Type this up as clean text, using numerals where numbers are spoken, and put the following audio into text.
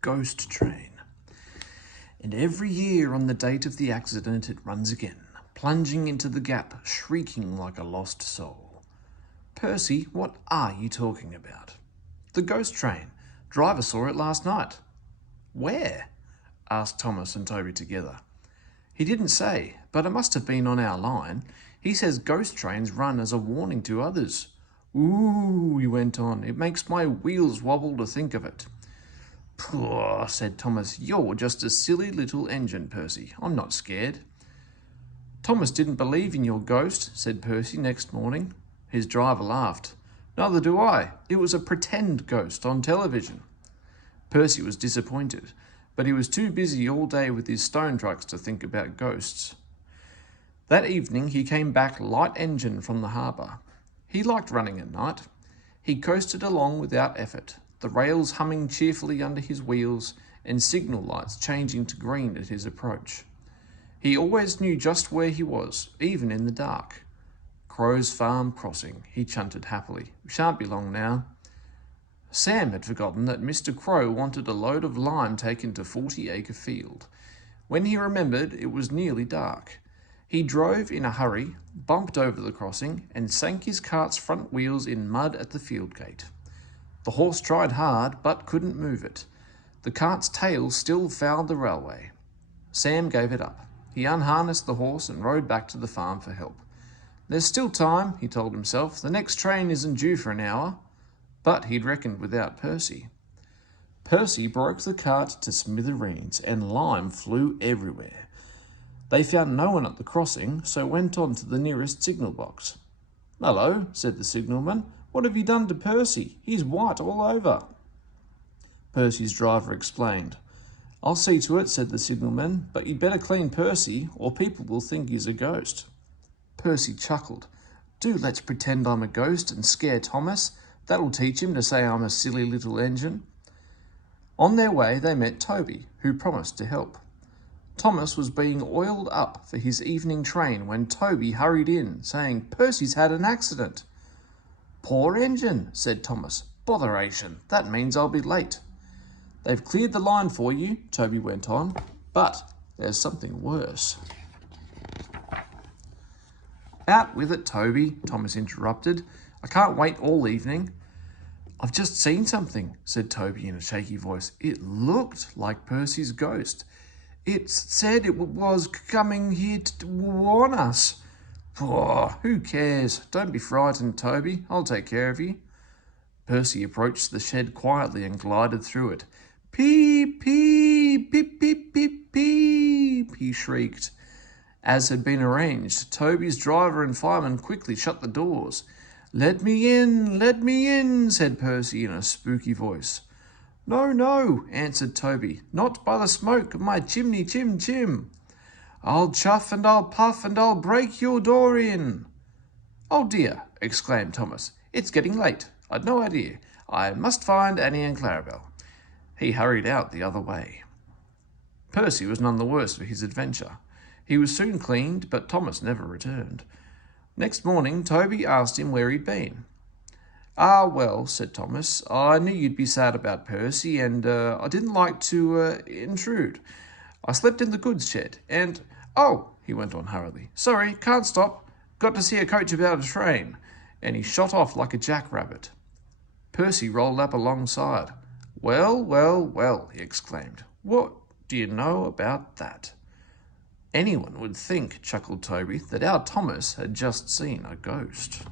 ghost train. And every year on the date of the accident it runs again, plunging into the gap, shrieking like a lost soul. Percy, what are you talking about? The ghost train. Driver saw it last night. Where? Asked Thomas and Toby together. He didn't say, but it must have been on our line. He says ghost trains run as a warning to others. Ooh, he went on, it makes my wheels wobble to think of it. Poor, said Thomas, you're just a silly little engine, Percy. I'm not scared. Thomas didn't believe in your ghost, said Percy next morning. His driver laughed. Neither do I. It was a pretend ghost on television. Percy was disappointed, but he was too busy all day with his stone trucks to think about ghosts. That evening he came back light engine from the harbour. He liked running at night. He coasted along without effort, the rails humming cheerfully under his wheels and signal lights changing to green at his approach. He always knew just where he was, even in the dark. Crow's Farm Crossing, he chanted happily. We shan't be long now. Sam had forgotten that Mr. Crow wanted a load of lime taken to 40-acre field. When he remembered, it was nearly dark. He drove in a hurry, bumped over the crossing, and sank his cart's front wheels in mud at the field gate. The horse tried hard, but couldn't move it. The cart's tail still fouled the railway. Sam gave it up. He unharnessed the horse and rode back to the farm for help. There's still time, he told himself. The next train isn't due for an hour. But he'd reckoned without Percy. Percy broke the cart to smithereens, and lime flew everywhere. They found no one at the crossing, so went on to the nearest signal box. "Hello," said the signalman. "What have you done to Percy? He's white all over." Percy's driver explained. "I'll see to it," said the signalman, "but you'd better clean Percy, or people will think he's a ghost." Percy chuckled. "Do let's pretend I'm a ghost and scare Thomas. That'll teach him to say I'm a silly little engine." On their way they met Toby, who promised to help. Thomas was being oiled up for his evening train when Toby hurried in, saying, "Percy's had an accident." "Poor engine," said Thomas. "Botheration, that means I'll be late." "They've cleared the line for you," Toby went on, "but there's something worse." "Out with it, Toby," Thomas interrupted. "I can't wait all evening." "I've just seen something," said Toby in a shaky voice. "It looked like Percy's ghost. It said it was coming here to warn us." "Oh, who cares? Don't be frightened, Toby. I'll take care of you." Percy approached the shed quietly and glided through it. "Peep, peep, peep, peep, peep, peep," he shrieked. As had been arranged, Toby's driver and fireman quickly shut the doors. Let me in, said Percy in a spooky voice. "No, no," answered Toby, "not by the smoke of my chimney, chim. I'll chuff and I'll puff and I'll break your door in." "Oh dear," exclaimed Thomas, "it's getting late. I'd no idea. I must find Annie and Clarabel." He hurried out the other way. Percy was none the worse for his adventure. He was soon cleaned, but Thomas never returned. Next morning, Toby asked him where he'd been. "Ah, well," said Thomas, "I knew you'd be sad about Percy, and I didn't like to intrude. I slept in the goods shed, and... Oh," he went on hurriedly, "sorry, can't stop. Got to see a coach about a train." And he shot off like a jackrabbit. Percy rolled up alongside. Well, he exclaimed. "What do you know about that?" "Anyone would think," chuckled Toby, "that our Thomas had just seen a ghost."